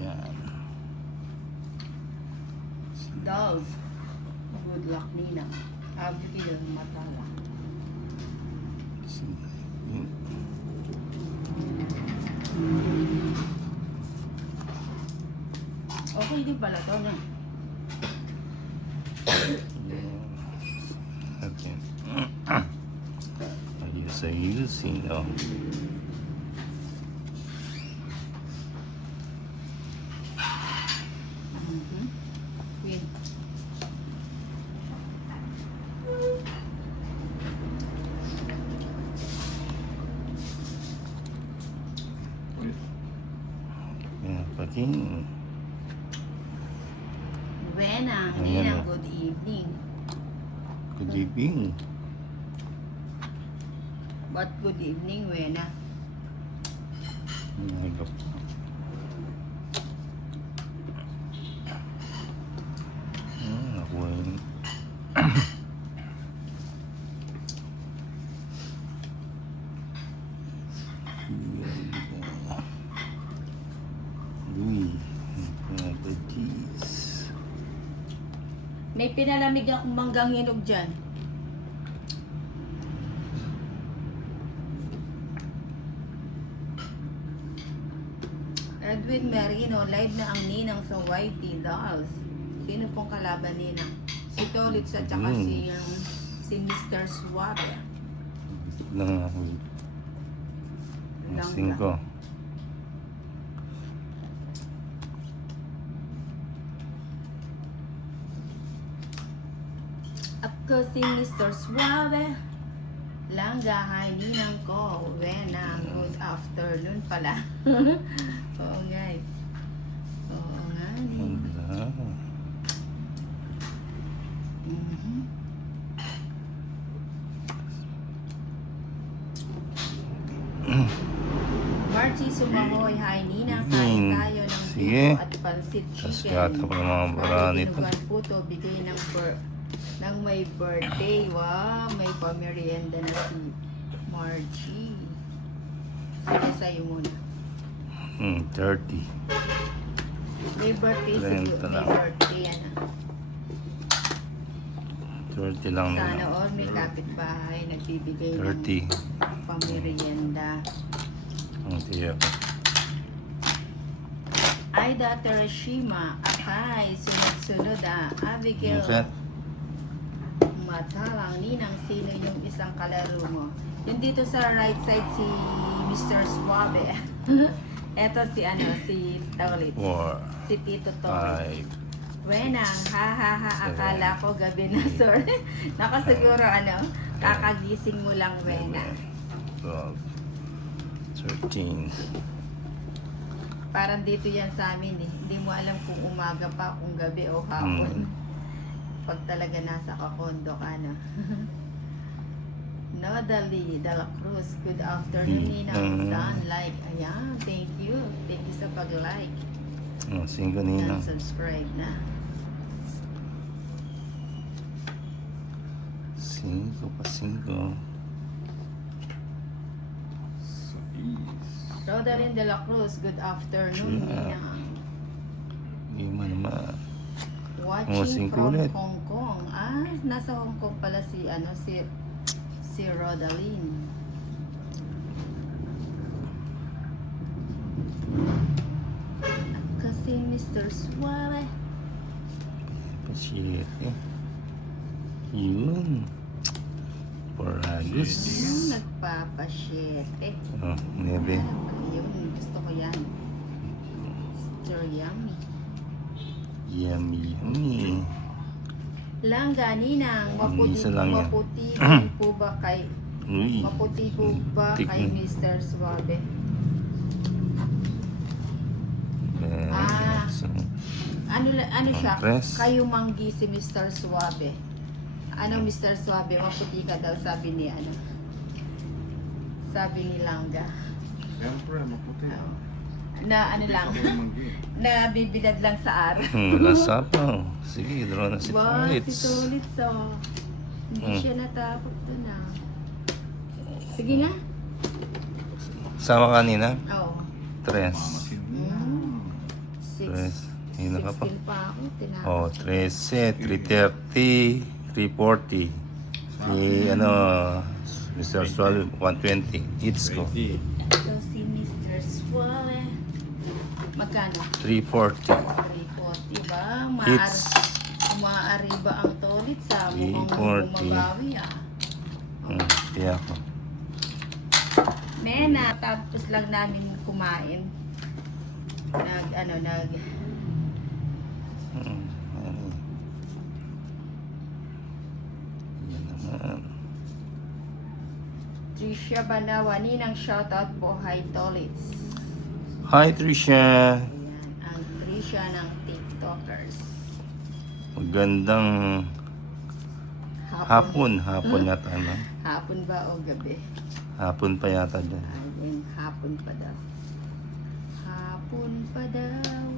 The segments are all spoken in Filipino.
Yan. Dolls. Good luck, Nina. Abigil ng mata lang. Okay din pala to, no? Okay. Ayusin, oh. Wait. Yan, paging. Buena, Ayan, Nina, oh. good evening. Good evening. But good evening, Buena. Nagap. Nakuha yun. Uy, patis. May pinalamig akong manggang hinog dyan. Edwin Merino, live na ang ninang sa YT Dolls. Sino pong kalaban ninang? Si Tolitz at saka si Mr. Suave. Lang ako. Ang 5. Ako si Mr. Suave. Langgahay ninang ko. Wena, good afternoon pala. Oo nga eh. Oo nga eh. Wala. Mhm. Margie Sumahoy, hi Nina. Kain tayo ng Sige. puto at pansit Tapos chicken. kaya pa ng mga bara nito. Dinuguan puto, bigay ng may birthday. Wow, may pamerienda na si Margie. Sige, sa'yo muna. 30. May birthday siguro. 30 May lang. birthday, ano. 30 lang Sana nila. all may kapitbahay nagbibigay 30. ng pamerienda. Ang tiyak. Aida Tereshima, Akay, sunod-sunod Abigail, Okay. Matalang, Ninang, sino yung isang kalaro mo? Yung dito sa right side si Mr. Suave. Eto si si Tolitz. 4, Si Tito Tolitz. 5, Wenang, ha ha ha, akala ko gabi na, sorry. Nakasiguro kakagising mo lang, Wenang. 12, 13. Parang dito yan sa amin eh. Hindi mo alam kung umaga pa, kung gabi o hapon. Pag talaga nasa kakondo ka na. Nodali de la Cruz, good afternoon, Ninang San. Like, ayan, thank you. Thank you sa pag-like. 5 nina. And subscribe na. 5 pa 5. Rodarin de la Cruz, good afternoon, Yeah. Ninang. 5 naman. Watching singko from ulit. Hong Kong. Ah, nasa Hong Kong pala si si Rodalyn. Kasi Mr. Suave. Pa 7. Yun. Poragos. Nagpapasyete. Oh, 9. Yun, gusto ko yan. Mr. Yummy. Yummy, yummy. Langga, Ninang, Isa lang yan. maputi po ba kay Uy. maputi po ba Tik- kay Mr. Suave? Ah. Ano siya? Press. Kayo manggi si Mr. Suave. Ano Mr. Suave? Maputi ka daw, sabi ni Sabi ni Langga. Siyempre, maputi. Na lang, na bibidad lang sa araw. Wala sapaw. Sige, draw na si Wow, Tolitz. si Tolitz Hindi siya natakot doon Sige na. Sama kanina? Oo. 3. Ayun na ka pa. 16 pa ako. Tinapos. Oh, 13, 330, 340. Mr. Suave, 120. Each ko. Ready. Ito si Mr. Suave. Magkano? 340. 340 ba? Hits. Maaari ba ang tolit sa mukhang 340. bumabawi ah? Kaya ko. Nena, tapos lang namin kumain. Ano. Yan naman. Tricia Banawa, ninang shoutout po, hi Tolits. Hi, Trisha. Ayan, ang Tricia ng TikTokers. Magandang hapon yata, no? Hapon ba o gabi? Hapon pa yata dyan. Ayun, hapon pa daw. Hapon pa daw.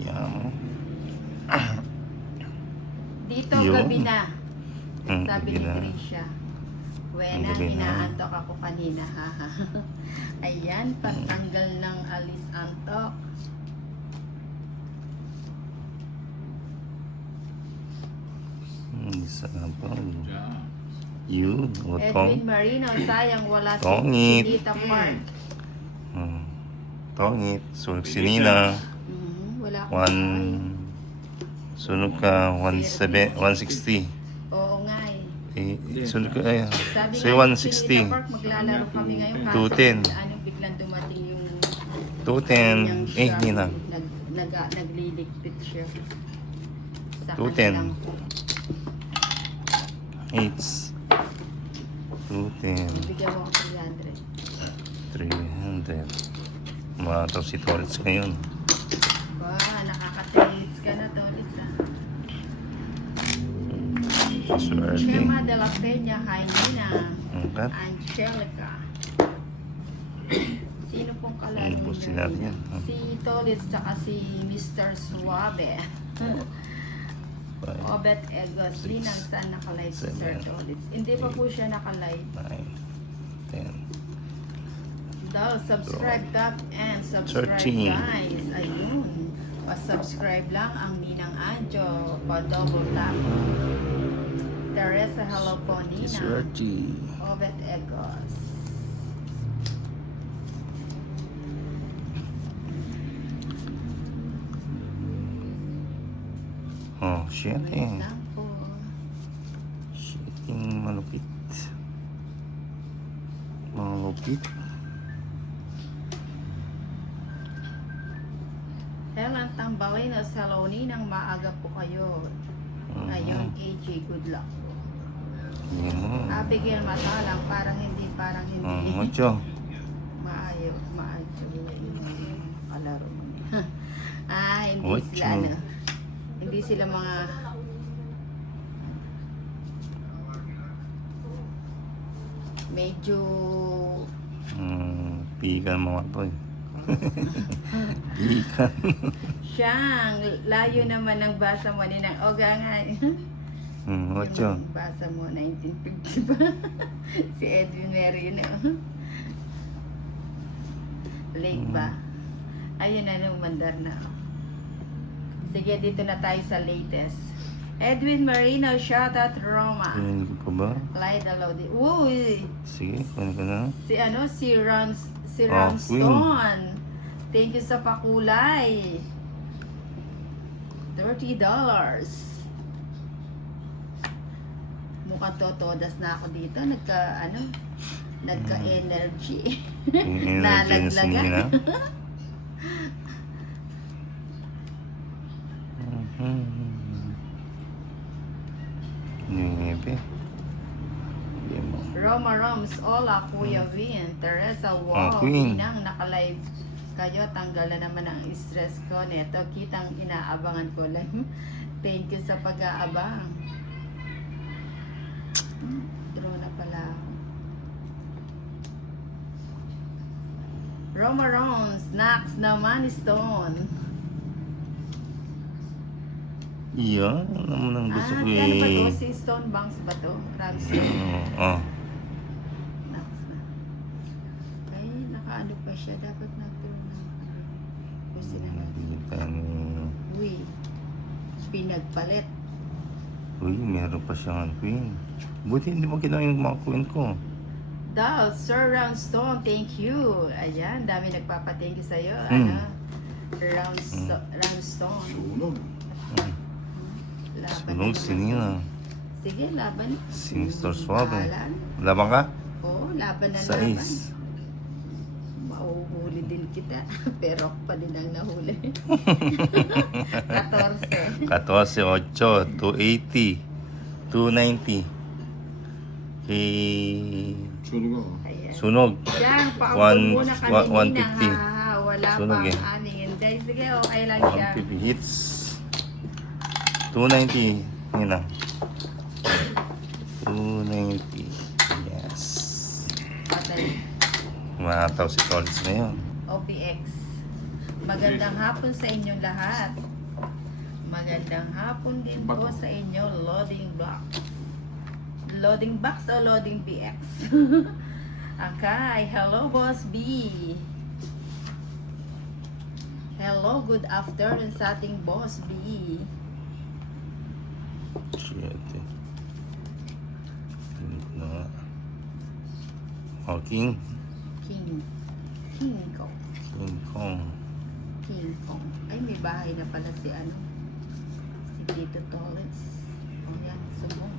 Yan. Dito, Yun. gabi na. Sabi gabi ni na. Tricia. Wena, Gabi na. inaantok ako kanina. Haha. Ayan, pantanggal ng alis antok. Isa na pa. Diyan. Yun. Edwin Marino, sayang wala si Tongit. Dita Park. Tongit. Sunog si Nina. Wala akong Sunod ka 160. Oo nga eh. Sunod ka ay. Sabi Say nga, si 160. Dita Park, maglalaro kami ngayon. 210. Ano, biglang dumating yung 210. siya. Nina. Nagliligpit siya. Sa 210. kanilang 8. 210. bigyan mo ako 300. 300. Mataw si Torres ngayon. Ba, nakaka-trails ka na, Tolis ah. Swerte. Chema de la Peña, hi Nina. Angkat. Angelica. Sino pong kalaro Ano po sinabi yan? Si Tolis tsaka si Mr. Suave. Obet Egos. Linang saan nakalive si Sir 7, Tolis. Hindi pa po siya nakalive. 9, 10. Daw, subscribe, tap, and subscribe 13. guys. Ayun. Pa-subscribe lang ang Ninang Anjo. Pa-double tap. Teresa, hello po Nina. Swerte. Obet Egos. Oh, shit Wait eh. lang po. Shitting malupit. Malupit. Helen Tambalino, hello Ninang, maaga po kayo. Ngayon, AJ, good luck po. Yan mo. Abigail Matalang, parang hindi. Mucho. Maayo yung kalaro mo. Hindi Ocho. sila ano. Hindi sila mga medyo Pikan mga to eh. Pikan. siyang layo naman ng basa mo ni ng Oga nga. Mucho. Yung basa mo 1950 ba? Si Edwin Mary yun. Lake ba? Ayun na umandar na. Sige, dito na tayo sa latest. Edwin Marino, shoutout Roma. Kunin ko pa ba? Clyde Alodi. Uy! Sige, kunin ko na. Si Queen. Ramstone. Thank you sa pakulay. $30. Mukhang totodas na ako dito. Nagka-energy. Yung energy na si Nina. Niebe. Roma Roms, hola, Kuya Vin, Teresa, wow, Queen. Inang, naka-live kayo, tanggalan naman ang stress ko. Neto, kitang inaabangan ko lang. Thank you sa pag-aabang. Draw na pala ako. Roma Roms, Nax naman, Stone. Iyan, ano naman ang gusto ko Ano ba to? eh. Si Stone Banks ba to? Ramsey. Oh. Nax na. Ay, naka-ano pa siya. Dapat nagkaroon ng ano. Gusto na natin. Bigyan tayo ni... Uy, pinagpalit. Uy, meron pa siyang queen. Buti hindi mo kailangan yung mga queen ko. Dal, Sir Roundstone, thank you. Ayan, dami nagpapa-thank you sa'yo. Mm. Ano? Roundstone. Sunog. Laban Sunog na si naman. Nina. Sige, laban. Sinister Suave. Bahala. Laban ka? Oo, laban na Sa laban. ace. Mauhuli din kita. Pero ako pa din ang nahuli. 14. 14, 8, 280, 290. Kay... Sunog ako. Ayan. Sunog. Yan, paupo muna kami 150. Nina, ha. Wala Sunog pa eh. ang aming hinday. Sige, okay lang siya. 150 hits. 290. Nina. 290. Yes. Patay. Mataw si Collins na yun. OPX. Magandang hapon sa inyong lahat. Magandang hapon din po sa inyo, loading box. Loading box o loading BX? Okay, hello Boss B. Hello, good afternoon sa ating Boss B. Shit. Na. Oh, King. King Kong. King Kong. King Kong. Ay, may bahay na pala si ano. Si Tito Tollets. O yan, subong.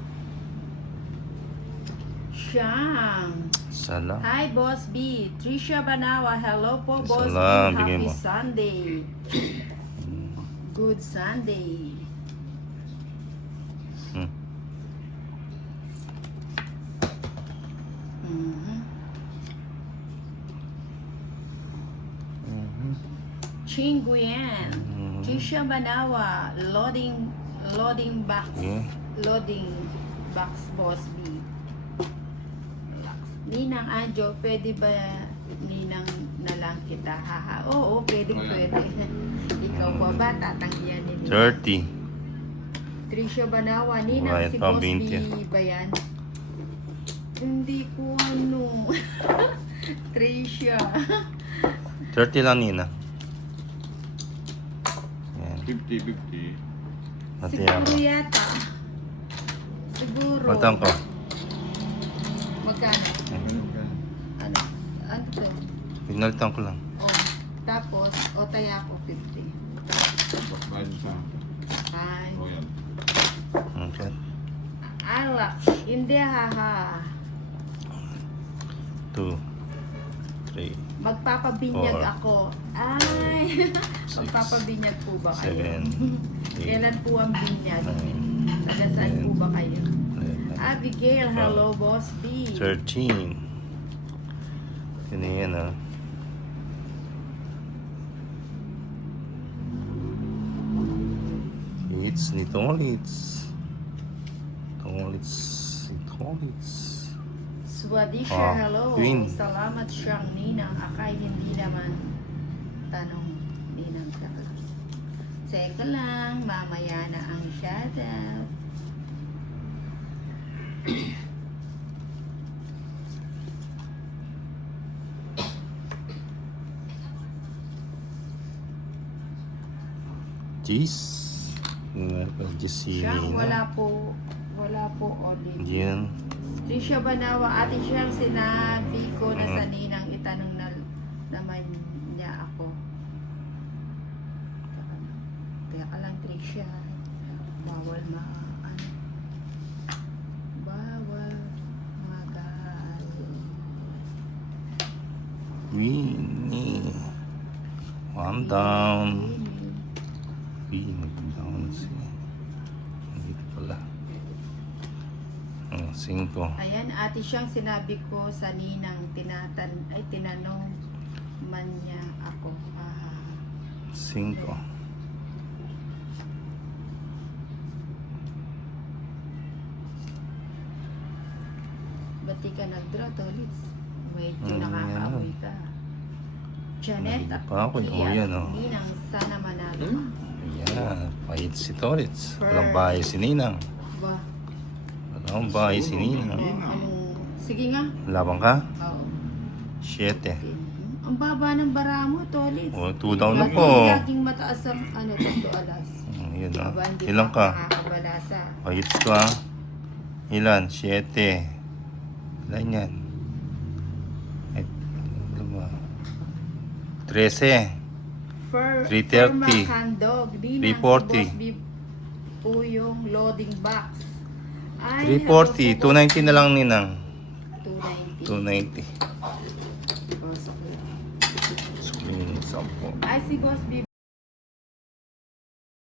Siyang. Sala. Hi, Boss B. Trisha Banawa. Hello po, Boss Salam, B. bigay Happy mo. Sunday. Good Sunday. Hmm. Mhm. Ching Guyen. Mhm. Trisha Banawa. Loading box. Yeah. Loading box, Boss B. Relax. Ninang Anjo, pwede ba ninang na lang kita? Haha. Oo, pwede, pwede. Ikaw pa ba? Tatanggihan ni Ninang. 30. Trisha Banawa. Ninang Bayad si pa ang Boss 20. B ba yan? Hindi ko ano. Trisha. 30 lang, Nina. Yan. 50-50. Mati Siguro ako. yata. Siguro. Matang ko. Magkano? Ganun ka. Ano to? Pinalitan ko lang. Tapos, taya ko 50. Bakbayan sa Ay. Royal. Okay. Alex, hindi haha. 2, 3, Magpapabinyag 4, ako. Ay. 6, Magpapabinyag po ba kayo? 7, 8, Kailan po ang binyag? 9, Taga saan po ba kayo? 11, Abigail, hello Boss B. 13. Yun yan, ah. It's ni Tolits. Swadisha, Ah, hello. Queen. Salamat siyang ninang. Akay hindi naman tanong ninang ka. Teka lang, mamaya na ang shoutout. Jeez. Jeez si Siyang Nina. wala po audit. Yan. Trisha Banawa, ate siyang sinabi ko na sa Mhm. ninang itanong na naman niya ako. Teka lang, Trisha. Bawal bawal magal. Winnie. One down. Nag-down siya. Dito pala. 5. Ayan, ate siyang sinabi ko sa ninang tinanong man niya ako. 5. Ba't di ka nag-draw, Tolits? Medyo Mm, nakakaamoy yan. ka. Janet Nahilo at pa ako, Pia, yan, oh. ninang sana manalo ka. Ayan. Pahit si Torits. Per- Walang bahay si Ninang. Ba? Walang bahay si Ninang. Sige nga. Labang ka? Oo. 7. Ang baba ng bara mo, Tolits. O, 2 down na Lagi- po. Laging mataas ang ano, 2 alas. Yun ah. Aba, hindi Ilan pa ka? nakakabalasa. Pagits ko ah. Ilan? 7. Ilan yan? Ay, ano ba? 13. 330. Handog. 340. Po yung loading box. Ay, 340. 290 na lang, Ninang. 290. 290. Boss. So, 10. Ay, si Boss B